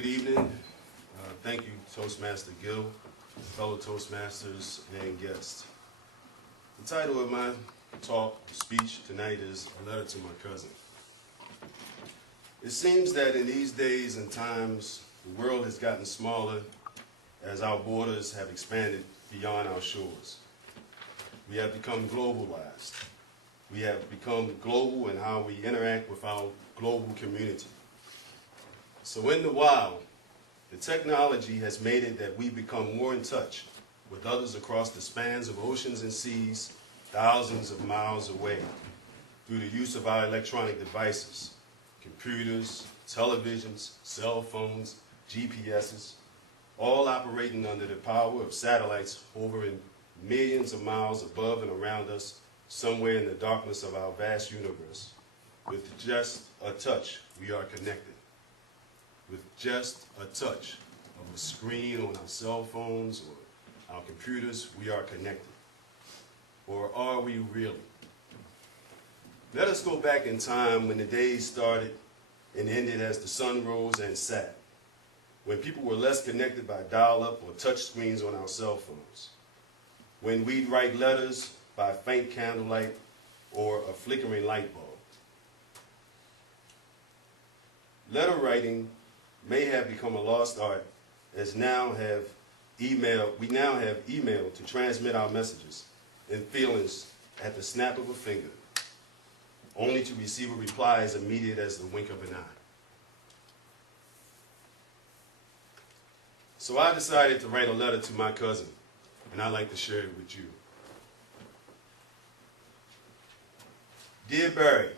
Good evening. Thank you, Toastmaster Gil, fellow Toastmasters, and guests. The title of my speech tonight is A Letter to My Cousin. It seems that in these days and times, the world has gotten smaller as our borders have expanded beyond our shores. We have become globalized. We have become global in how we interact with our global community. So in the wild, the technology has made it that we become more in touch with others across the spans of oceans and seas, thousands of miles away, through the use of our electronic devices, computers, televisions, cell phones, GPSs, all operating under the power of satellites hovering millions of miles above and around us, somewhere in the darkness of our vast universe. With just a touch, we are connected. With just a touch of a screen on our cell phones or our computers, we are connected. Or are we really? Let us go back in time when the days started and ended as the sun rose and set, when people were less connected by dial-up or touch screens on our cell phones, when we'd write letters by faint candlelight or a flickering light bulb. Letter writing may have become a lost art, as we now have email to transmit our messages and feelings at the snap of a finger, only to receive a reply as immediate as the wink of an eye. So I decided to write a letter to my cousin, and I'd like to share it with you. Dear Barry,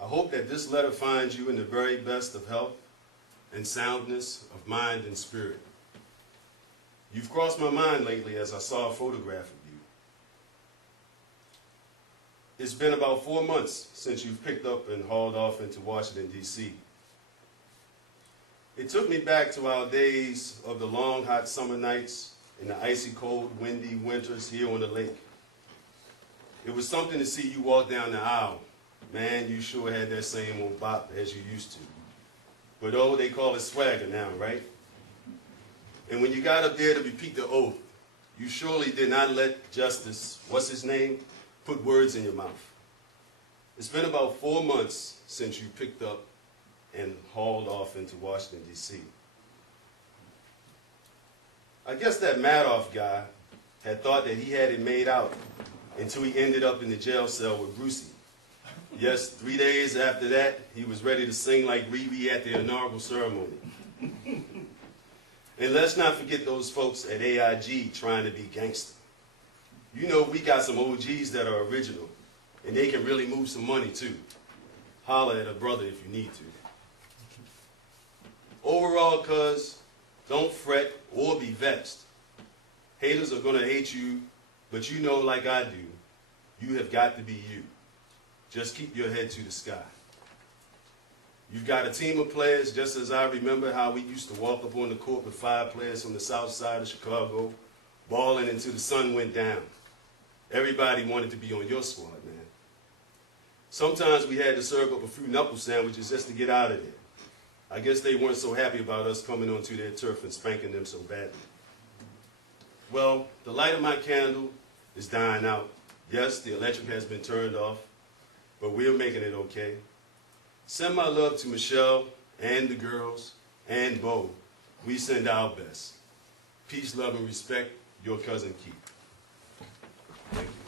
I hope that this letter finds you in the very best of health and soundness of mind and spirit. You've crossed my mind lately as I saw a photograph of you. It's been about 4 months since you've picked up and hauled off into Washington, D.C. It took me back to our days of the long, hot summer nights and the icy cold, windy winters here on the lake. It was something to see you walk down the aisle. Man, you sure had that same old bop as you used to. But oh, they call it swagger now, right? And when you got up there to repeat the oath, you surely did not let Justice, what's his name, put words in your mouth. It's been about 4 months since you picked up and hauled off into Washington, D.C. I guess that Madoff guy had thought that he had it made out until he ended up in the jail cell with Brucey. Yes, 3 days after that, he was ready to sing like Riri at the inaugural ceremony. And let's not forget those folks at AIG trying to be gangster. You know, we got some OGs that are original, and they can really move some money too. Holler at a brother if you need to. Overall, cuz, don't fret or be vexed. Haters are gonna hate you, but you know, like I do, you have got to be you. Just keep your head to the sky. You've got a team of players, just as I remember how we used to walk up on the court with 5 players from the south side of Chicago, balling until the sun went down. Everybody wanted to be on your squad, man. Sometimes we had to serve up a few knuckle sandwiches just to get out of there. I guess they weren't so happy about us coming onto their turf and spanking them so badly. Well, the light of my candle is dying out. Yes, the electric has been turned off, but we're making it okay. Send my love to Michelle and the girls and Bo. We send our best. Peace, love, and respect. Your cousin Keith. Thank you.